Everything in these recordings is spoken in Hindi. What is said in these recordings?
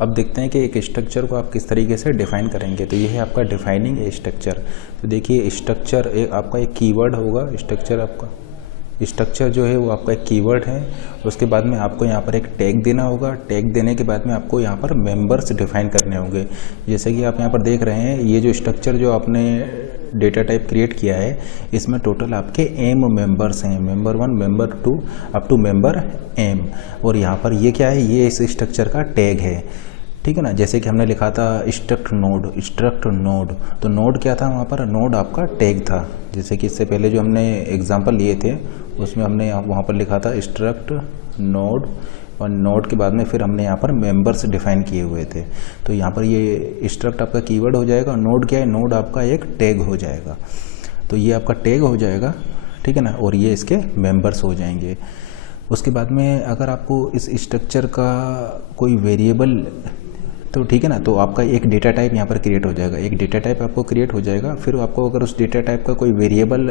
अब देखते हैं कि एक स्ट्रक्चर को आप किस तरीके से डिफाइन करेंगे। तो ये है आपका डिफाइनिंग ए स्ट्रक्चर। तो देखिए स्ट्रक्चर आपका एक कीवर्ड होगा। स्ट्रक्चर आपका स्ट्रक्चर जो है वो आपका एक कीवर्ड है। उसके बाद में आपको यहाँ पर एक टैग देना होगा। टैग देने के बाद में आपको यहाँ पर मेंबर्स डिफाइन करने होंगे। जैसे कि आप यहाँ पर देख रहे हैं, ये जो स्ट्रक्चर जो आपने डेटा टाइप क्रिएट किया है, इसमें टोटल आपके एम मेंबर्स हैं, member 1, member 2 up to member m. और यहाँ पर ये क्या है, ये इस स्ट्रक्चर का टैग है, ठीक है ना। जैसे कि हमने लिखा था स्ट्रक्ट नोड, तो नोड क्या था वहाँ पर, नोड आपका टैग था। जैसे कि इससे पहले जो हमने एग्जांपल लिए थे उसमें हमने वहाँ पर लिखा था स्ट्रक्ट नोड, और नोड के बाद में फिर हमने यहाँ पर मेंबर्स डिफाइन किए हुए थे। तो यहाँ पर ये स्ट्रक्ट आपका कीवर्ड हो जाएगा। नोड क्या है, नोड आपका एक टैग हो जाएगा। तो ये आपका टैग हो जाएगा, ठीक है ना, और ये इसके मेंबर्स हो जाएंगे। उसके बाद में अगर आपको इस स्ट्रक्चर का कोई वेरिएबल, तो ठीक है ना, तो आपका एक डेटा टाइप यहाँ पर क्रिएट हो जाएगा। एक डेटा टाइप आपको क्रिएट हो जाएगा। फिर आपको अगर उस डेटा टाइप का कोई वेरिएबल,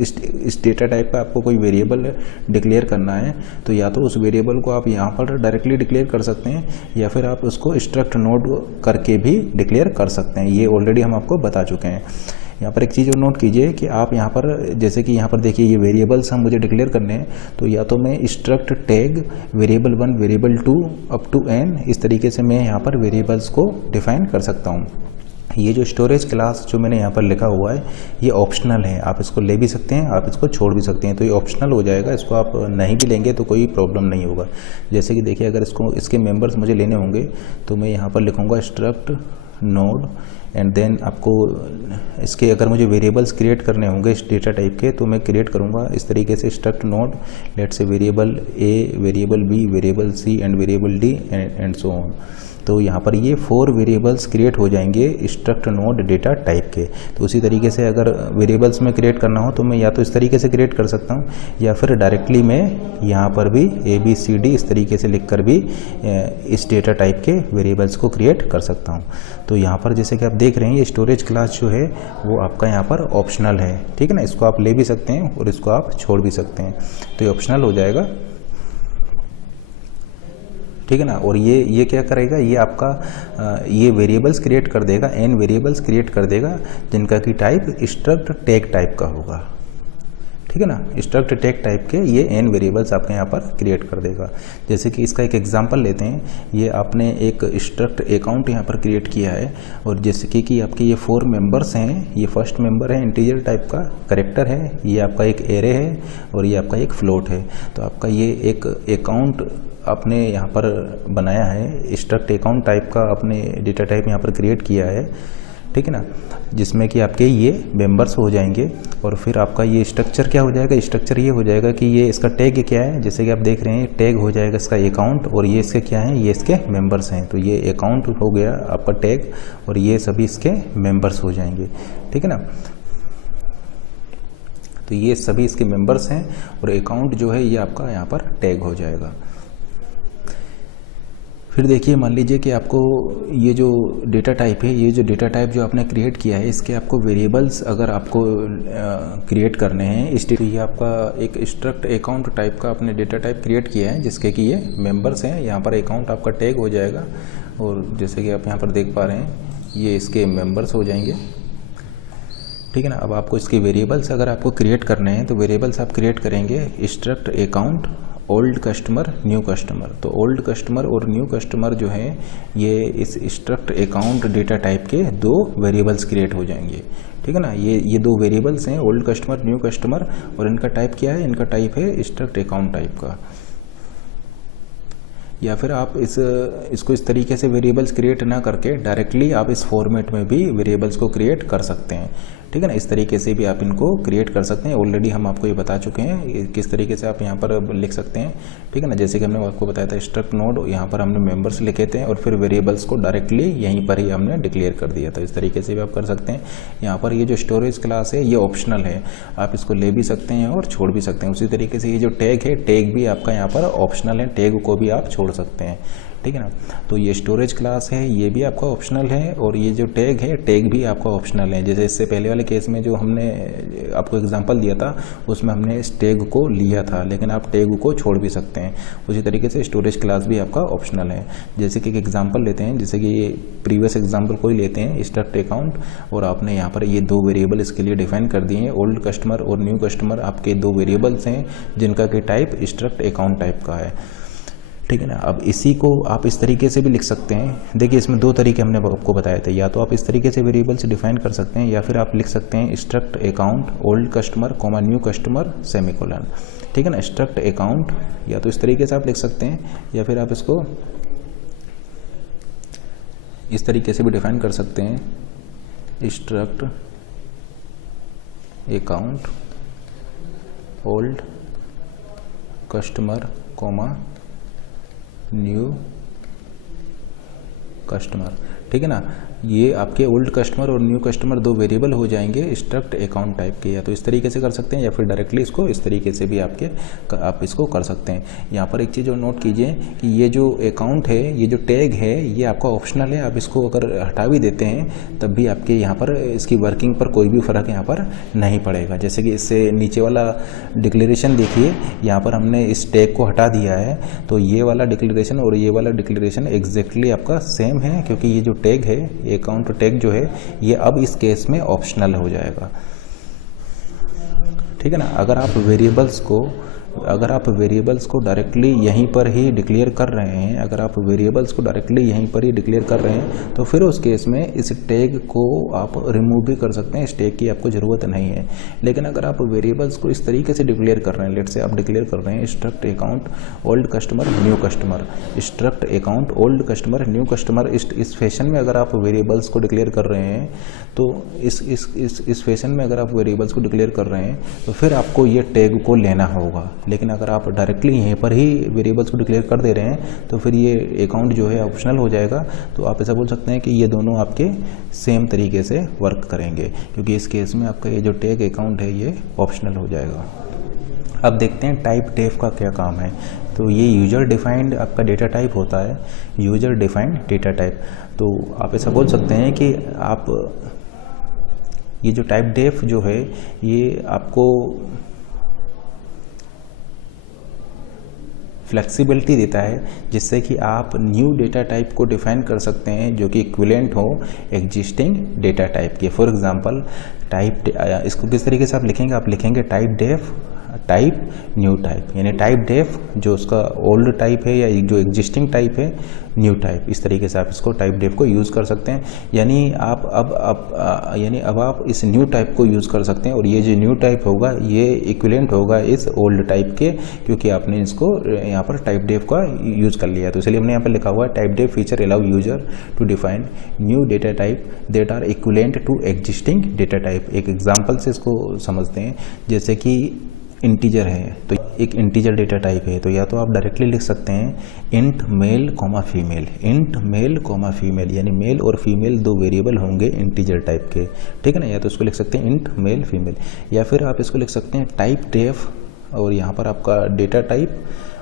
इस डेटा टाइप का आपको कोई वेरिएबल डिक्लेयर करना है, तो या तो उस वेरिएबल को आप यहाँ पर डायरेक्टली डिक्लेयर कर सकते हैं, या फिर आप उसको स्ट्रक्ट नोड करके भी डिक्लेयर कर सकते हैं। ये ऑलरेडी हम आपको बता चुके हैं। यहाँ पर एक चीज़ और नोट कीजिए कि आप यहाँ पर, जैसे कि यहाँ पर देखिए ये वेरिएबल्स हम मुझे डिक्लेयर करने हैं, तो या तो मैं struct tag variable 1, variable 2 up to n, इस तरीके से मैं यहाँ पर वेरिएबल्स को डिफाइन कर सकता हूँ। ये जो स्टोरेज क्लास जो मैंने यहाँ पर लिखा हुआ है, ये ऑप्शनल है। आप इसको ले भी सकते हैं, आप इसको छोड़ भी सकते हैं। तो ये ऑप्शनल हो जाएगा। इसको आप नहीं भी लेंगे तो कोई प्रॉब्लम नहीं होगा। जैसे कि देखिए, अगर इसके मेंबर्स मुझे लेने होंगे तो मैं यहाँ पर लिखूँगा स्ट्रक्ट नोड, एंड देन आपको इसके अगर मुझे वेरिएबल्स क्रिएट करने होंगे इस डेटा टाइप के, तो मैं क्रिएट करूँगा इस तरीके से struct node, let say variable a, variable b, variable c and variable d and so on. तो यहाँ पर ये 4 वेरिएबल्स क्रिएट हो जाएंगे स्ट्रक्ट नोड डेटा टाइप के। तो उसी तरीके से अगर वेरिएबल्स में क्रिएट करना हो तो मैं या तो इस तरीके से क्रिएट कर सकता हूँ, या फिर डायरेक्टली मैं यहाँ पर भी ABCD इस तरीके से लिखकर भी इस डेटा टाइप के वेरिएबल्स को क्रिएट कर सकता हूँ। तो यहाँ पर जैसे कि आप देख रहे हैं, ये स्टोरेज क्लास जो है वो आपका यहाँ पर ऑप्शनल है, ठीक है ना। इसको आप ले भी सकते हैं और इसको आप छोड़ भी सकते हैं। तो ये ऑप्शनल हो जाएगा, ठीक है ना। और ये क्या करेगा, ये आपका ये वेरिएबल्स क्रिएट कर देगा, n वेरिएबल्स क्रिएट कर देगा, जिनका की टाइप स्ट्रक्ट टैग टाइप का होगा, ठीक है ना। स्ट्रक्ट टैग टाइप के ये n वेरिएबल्स आपके यहाँ पर क्रिएट कर देगा। जैसे कि इसका एक एग्जांपल लेते हैं। ये आपने एक स्ट्रक्ट अकाउंट यहाँ पर क्रिएट किया है, और जैसे कि आपके ये 4 मेंबर्स हैं। ये फर्स्ट मेंबर है, इंटीजर टाइप का कैरेक्टर है, ये आपका एक एरे है, और ये आपका एक फ्लोट है। तो आपका ये एक अकाउंट आपने यहाँ पर बनाया है, स्ट्रक्ट अकाउंट टाइप का आपने डेटा टाइप यहाँ पर क्रिएट किया है, ठीक है ना, जिसमें कि आपके ये मेंबर्स हो जाएंगे। और फिर आपका ये स्ट्रक्चर क्या हो जाएगा, स्ट्रक्चर ये हो जाएगा कि ये इसका टैग क्या है। जैसे कि आप देख रहे हैं, टैग हो जाएगा इसका अकाउंट, और ये इसके क्या है, ये इसके मेंबर्स हैं। तो ये अकाउंट हो गया आपका टैग, और ये सभी इसके मेंबर्स हो जाएंगे, ठीक है ना। तो ये सभी इसके मेंबर्स हैं, और अकाउंट जो है ये आपका यहाँ पर टैग हो जाएगा। फिर देखिए, मान लीजिए कि आपको ये जो डेटा टाइप है, ये जो डेटा टाइप जो आपने क्रिएट किया है, इसके आपको वेरिएबल्स अगर आपको क्रिएट करने हैं, इस ये आपका एक स्ट्रक्ट अकाउंट टाइप का आपने डेटा टाइप क्रिएट किया है, जिसके कि ये मेंबर्स हैं। यहाँ पर अकाउंट आपका टैग हो जाएगा, और जैसे कि आप यहाँ पर देख पा रहे हैं, ये इसके मेंबर्स हो जाएंगे, ठीक है ना। अब आपको इसके वेरिएबल्स अगर आपको क्रिएट करने हैं, तो वेरिएबल्स आप क्रिएट करेंगे struct account old customer, new customer. तो ओल्ड कस्टमर और न्यू कस्टमर जो है, ये इस स्ट्रक्ट अकाउंट डेटा टाइप के 2 वेरिएबल्स क्रिएट हो जाएंगे, ठीक है ना। ये 2 वेरिएबल्स हैं, ओल्ड कस्टमर, न्यू कस्टमर, और इनका टाइप क्या है, इनका टाइप है स्ट्रक्ट अकाउंट टाइप का। या फिर आप इसको इस तरीके से वेरिएबल्स क्रिएट ना करके डायरेक्टली आप इस फॉर्मेट में भी वेरिएबल्स को क्रिएट कर सकते हैं, ठीक है ना। इस तरीके से भी आप इनको क्रिएट कर सकते हैं। ऑलरेडी हम आपको ये बता चुके हैं किस तरीके से आप यहाँ पर लिख सकते हैं, ठीक है ना। जैसे कि हमने आपको बताया था स्ट्रक्ट नोड, यहाँ पर हमने मेंबर्स लिखे थे, और फिर वेरिएबल्स को डायरेक्टली यहीं पर ही हमने डिक्लेयर कर दिया था। इस तरीके से भी आप कर सकते हैं। यहाँ पर ये जो स्टोरेज क्लास है, ये ऑप्शनल है, आप इसको ले भी सकते हैं और छोड़ भी सकते हैं। उसी तरीके से ये जो टैग है, टैग भी आपका यहाँ पर ऑप्शनल है, टैग को भी आप छोड़ सकते हैं, ठीक है ना। तो ये स्टोरेज क्लास है, ये भी आपका ऑप्शनल है, और ये जो टैग है, टैग भी आपका ऑप्शनल है। जैसे इससे पहले वाले केस में जो हमने आपको एग्जांपल दिया था उसमें हमने इस टैग को लिया था, लेकिन आप टैग को छोड़ भी सकते हैं। उसी तरीके से स्टोरेज क्लास भी आपका ऑप्शनल है। जैसे कि एक एग्जांपल लेते हैं, जैसे कि ये प्रीवियस एग्जांपल कोई लेते हैं, स्ट्रक्ट अकाउंट, और आपने यहाँ पर ये 2 वेरिएबल इसके लिए डिफाइन कर दिए हैं, ओल्ड कस्टमर और न्यू कस्टमर आपके 2 वेरिएबल्स हैं जिनका कि टाइप स्ट्रक्ट अकाउंट टाइप का है, ठीक है ना। अब इसी को आप इस तरीके से भी लिख सकते हैं। देखिए इसमें 2 तरीके हमने आपको बताए थे, या तो आप इस तरीके से वेरिएबल से डिफाइन कर सकते हैं, या फिर आप लिख सकते हैं struct account old customer comma new customer semicolon, ठीक है ना। स्ट्रक्ट अकाउंट या तो इस तरीके से आप लिख सकते हैं, या फिर आप इसको इस तरीके से भी डिफाइन कर सकते हैं, struct account old customer comma new customer, ठीक है ना। ये आपके ओल्ड कस्टमर और न्यू कस्टमर 2 वेरिएबल हो जाएंगे स्ट्रक्ट अकाउंट टाइप के, या तो इस तरीके से कर सकते हैं, या फिर डायरेक्टली इसको इस तरीके से भी आप इसको कर सकते हैं। यहाँ पर एक चीज़ और नोट कीजिए कि ये जो अकाउंट है, ये जो टैग है, ये आपका ऑप्शनल है। आप इसको अगर हटा भी देते हैं तब भी आपके यहाँ पर इसकी वर्किंग पर कोई भी फ़र्क यहाँ पर नहीं पड़ेगा। जैसे कि इससे नीचे वाला डिक्लेरेशन देखिए, यहाँ पर हमने इस टैग को हटा दिया है, तो ये वाला डिक्लेरेशन और ये वाला डिक्लेरेशन एग्जैक्टली आपका सेम है, क्योंकि ये जो टैग है, अकाउंट टैग जो है, ये अब इस केस में ऑप्शनल हो जाएगा, ठीक है ना। अगर आप वेरिएबल्स को डायरेक्टली यहीं पर ही डिक्लेयर कर रहे हैं, तो फिर उस केस में इस टैग को आप रिमूव भी कर सकते हैं, इस टैग की आपको ज़रूरत नहीं है। लेकिन अगर आप वेरिएबल्स को इस तरीके से डिक्लेयर कर रहे हैं, लेट से आप डिक्लेयर कर रहे हैं struct account old customer new customer, struct account old customer new customer, इस फैशन में अगर आप वेरिएबल्स को डिक्लेयर कर रहे हैं, तो इस फैशन में अगर आप वेरिएबल्स को डिक्लेयर कर रहे हैं, तो फिर आपको ये टैग को लेना होगा। लेकिन अगर आप डायरेक्टली यहीं पर ही वेरिएबल्स को डिक्लेयर कर दे रहे हैं, तो फिर ये अकाउंट जो है ऑप्शनल हो जाएगा। तो आप ऐसा बोल सकते हैं कि ये दोनों आपके सेम तरीके से वर्क करेंगे, क्योंकि इस केस में आपका ये जो टैग अकाउंट है ये ऑप्शनल हो जाएगा। अब देखते हैं टाइप डेफ का क्या काम है। तो ये यूजर डिफाइंड आपका डेटा टाइप होता है, यूजर डिफाइंड डेटा टाइप। तो आप ऐसा बोल सकते हैं कि आप ये जो टाइप डेफ जो है, ये आपको फ्लेक्सिबिलिटी देता है, जिससे कि आप न्यू डेटा टाइप को डिफाइन कर सकते हैं जो कि इक्विवेलेंट हो एग्जिस्टिंग डेटा टाइप के। फॉर एग्जांपल इसको किस तरीके से आप लिखेंगे, आप लिखेंगे typedef type new type, यानी टाइप डेफ जो उसका ओल्ड टाइप है या जो एग्जिस्टिंग टाइप है न्यू टाइप, इस तरीके से आप इसको टाइप डेफ को यूज़ कर सकते हैं। यानी अब आप इस न्यू टाइप को यूज़ कर सकते हैं, और ये जो न्यू टाइप होगा ये इक्विवेलेंट होगा इस ओल्ड टाइप के, क्योंकि आपने इसको यहाँ पर टाइप डेफ का यूज़ कर लिया। तो इसलिए हमने यहाँ पर लिखा हुआ है typedef feature allow user to define new data type that are equivalent to existing data type. एक एग्जाम्पल से इसको समझते हैं, जैसे कि इंटीजर है, तो एक इंटीजर डेटा टाइप है, तो या तो आप डायरेक्टली लिख सकते हैं int male comma female, int male comma female, यानी मेल और फीमेल 2 वेरिएबल होंगे इंटीजर टाइप के, ठीक है ना। या तो इसको लिख सकते हैं इंट मेल फीमेल, या फिर आप इसको लिख सकते हैं टाइप डेफ, और यहाँ पर आपका डेटा टाइप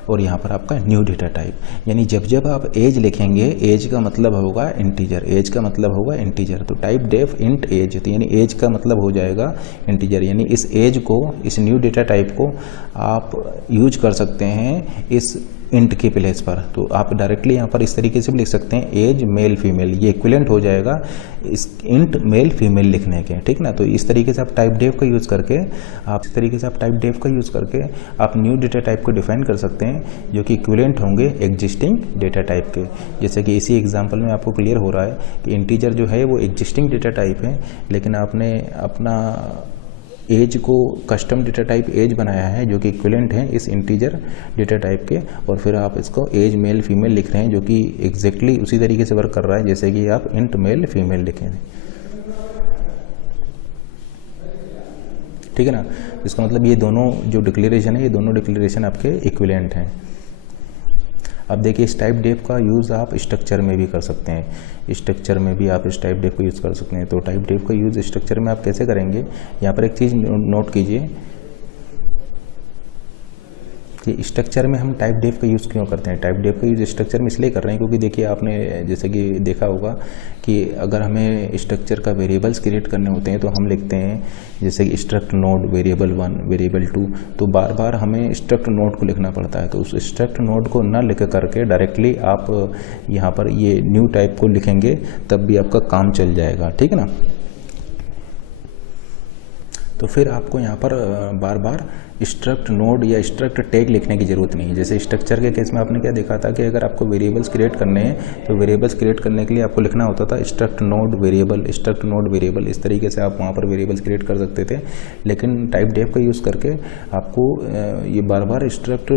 और यहाँ पर आपका न्यू डेटा टाइप। यानी जब आप एज लिखेंगे, एज का मतलब होगा इंटीजर, एज का मतलब होगा इंटीजर, तो टाइप डेफ इंट एज, तो यानी एज का मतलब हो जाएगा इंटीजर। यानी इस एज को, इस न्यू डेटा टाइप को आप यूज कर सकते हैं इस इंट के प्लेस पर। तो आप डायरेक्टली यहाँ पर इस तरीके से भी लिख सकते हैं एज मेल फीमेल, ये इक्विवेलेंट हो जाएगा इस इंट मेल फीमेल लिखने के, ठीक ना। तो इस तरीके से आप टाइप डेफ का यूज़ करके आप न्यू डेटा टाइप को डिफाइन कर सकते हैं जो कि इक्विवेलेंट होंगे एग्जिस्टिंग डेटा टाइप के। जैसे कि इसी एग्जाम्पल में आपको क्लियर हो रहा है कि इंटीजर जो है वो एग्जिस्टिंग डेटा टाइप है, लेकिन आपने अपना एज को कस्टम डेटा टाइप एज बनाया है जो कि इक्विवेलेंट है इस इंटीजर डेटा टाइप के, और फिर आप इसको एज मेल फीमेल लिख रहे हैं जो कि एग्जैक्टली उसी तरीके से वर्क कर रहा है जैसे कि आप इंट मेल फीमेल लिखें, ठीक है ना। इसका मतलब ये दोनों जो डिक्लेरेशन है, ये दोनों डिक्लेरेशन आपके इक्विवेलेंट हैं। अब देखिए इस टाइप डेफ का यूज़ आप स्ट्रक्चर में भी कर सकते हैं, स्ट्रक्चर में भी आप इस टाइप डेफ को यूज़ कर सकते हैं। तो टाइप डेफ का यूज़ स्ट्रक्चर में आप कैसे करेंगे, यहाँ पर एक चीज़ नोट कीजिए ये स्ट्रक्चर में हम टाइप डेफ का यूज़ क्यों करते हैं? टाइप डेफ का यूज़ स्ट्रक्चर में इसलिए कर रहे हैं क्योंकि देखिए आपने जैसे कि देखा होगा कि अगर हमें स्ट्रक्चर का वेरिएबल्स क्रिएट करने होते हैं तो हम लिखते हैं जैसे कि स्ट्रक्ट नोड वेरिएबल 1 वेरिएबल 2, तो बार बार हमें स्ट्रक्ट नोड को लिखना पड़ता है। तो उस स्ट्रक्ट नोड को ना लिख करके डायरेक्टली आप यहाँ पर ये न्यू टाइप को लिखेंगे तब भी आपका काम चल जाएगा, ठीक है ना। तो फिर आपको यहाँ पर बार बार स्ट्रक्ट नोड या स्ट्रक्ट टैग लिखने की ज़रूरत नहीं है। जैसे स्ट्रक्चर के केस में आपने क्या देखा था कि अगर आपको वेरिएबल्स क्रिएट करने हैं तो वेरिएबल्स क्रिएट करने के लिए आपको लिखना होता था struct node variable, struct node variable, इस तरीके से आप वहाँ पर वेरिएबल्स क्रिएट कर सकते थे। लेकिन टाइप डेफ का यूज़ करके आपको ये बार बार स्ट्रक्ट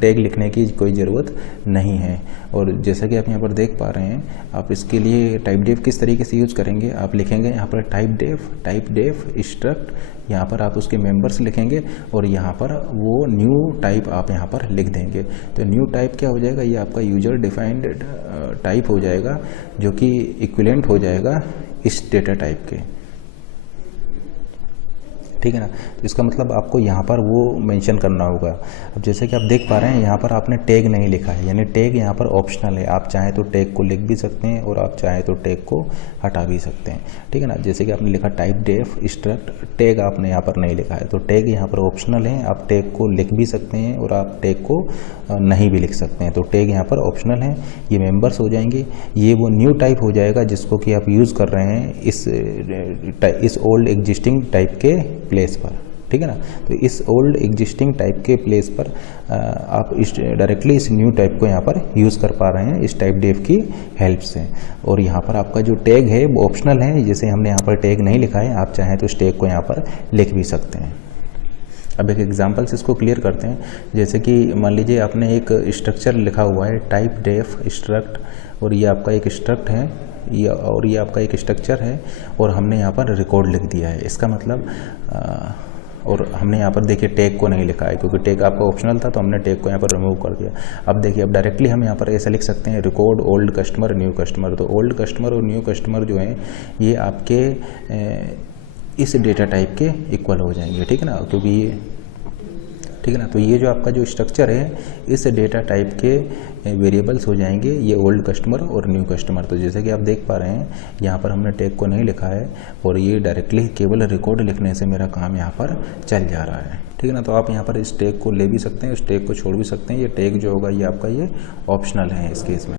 टैग लिखने की कोई ज़रूरत नहीं है। और जैसा कि आप यहाँ पर देख पा रहे हैं, आप इसके लिए टाइप डेफ किस तरीके से यूज़ करेंगे, आप लिखेंगे यहाँ पर टाइप डेफ स्ट्रक्ट, यहाँ पर आप उसके मेंबर्स लिखेंगे और यहाँ पर वो न्यू टाइप आप यहाँ पर लिख देंगे। तो न्यू टाइप क्या हो जाएगा, ये आपका यूजर डिफाइंड टाइप हो जाएगा जो कि इक्विवेलेंट हो जाएगा इस डेटा टाइप के, ठीक है ना। तो इसका मतलब आपको यहाँ पर वो मेंशन करना होगा। अब जैसे कि आप देख पा रहे हैं यहाँ पर आपने टैग नहीं लिखा है, यानी टैग यहाँ पर ऑप्शनल है। आप चाहें तो टैग को लिख भी सकते हैं और आप चाहें तो टैग को हटा भी सकते हैं, ठीक है ना। जैसे कि आपने लिखा टाइप डेफ स्ट्रक्ट, टैग आपने यहाँ पर नहीं लिखा है, तो टैग यहाँ पर ऑप्शनल है। आप टैग को लिख भी सकते हैं और आप टैग को नहीं भी लिख सकते हैं। तो टैग यहाँ पर ऑप्शनल है। ये मेंबर्स हो जाएंगे, ये वो न्यू टाइप हो जाएगा जिसको कि आप यूज़ कर रहे हैं इस ओल्ड एग्जिस्टिंग टाइप के प्लेस पर, ठीक है ना। तो इस ओल्ड एग्जिस्टिंग टाइप के प्लेस पर आप डायरेक्टली इस न्यू टाइप को यहाँ पर यूज़ कर पा रहे हैं इस टाइप डेफ की हेल्प से। और यहाँ पर आपका जो टैग है वो ऑप्शनल है, जैसे हमने यहाँ पर टैग नहीं लिखा है, आप चाहें तो इस टैग को यहाँ पर लिख भी सकते हैं। अब एक एग्जांपल से इसको क्लियर करते हैं। जैसे कि मान लीजिए आपने एक स्ट्रक्चर लिखा हुआ है टाइप डेफ स्ट्रक्ट, और ये आपका एक स्ट्रक्ट है और ये आपका एक स्ट्रक्चर है, और हमने यहाँ पर रिकॉर्ड लिख दिया है। इसका मतलब और हमने यहाँ पर देखिए टैग को नहीं लिखा है क्योंकि टैग आपका ऑप्शनल था, तो हमने टैग को यहाँ पर रिमूव कर दिया। अब देखिए, अब डायरेक्टली हम यहाँ पर ऐसा लिख सकते हैं record old customer new customer. तो ओल्ड कस्टमर और न्यू कस्टमर जो हैं ये आपके इस डेटा टाइप के इक्वल हो जाएंगे, ठीक है ना, क्योंकि ये, ठीक है ना। तो ये जो आपका जो स्ट्रक्चर है इस डेटा टाइप के वेरिएबल्स हो जाएंगे ये ओल्ड कस्टमर और न्यू कस्टमर। तो जैसे कि आप देख पा रहे हैं यहाँ पर हमने टैग को नहीं लिखा है और ये डायरेक्टली केवल रिकॉर्ड लिखने से मेरा काम यहाँ पर चल जा रहा है, ठीक है ना। तो आप यहाँ पर इस टैग को ले भी सकते हैं, इस टैग को छोड़ भी सकते हैं। ये टैग जो होगा ये आपका ये ऑप्शनल है इस केस में।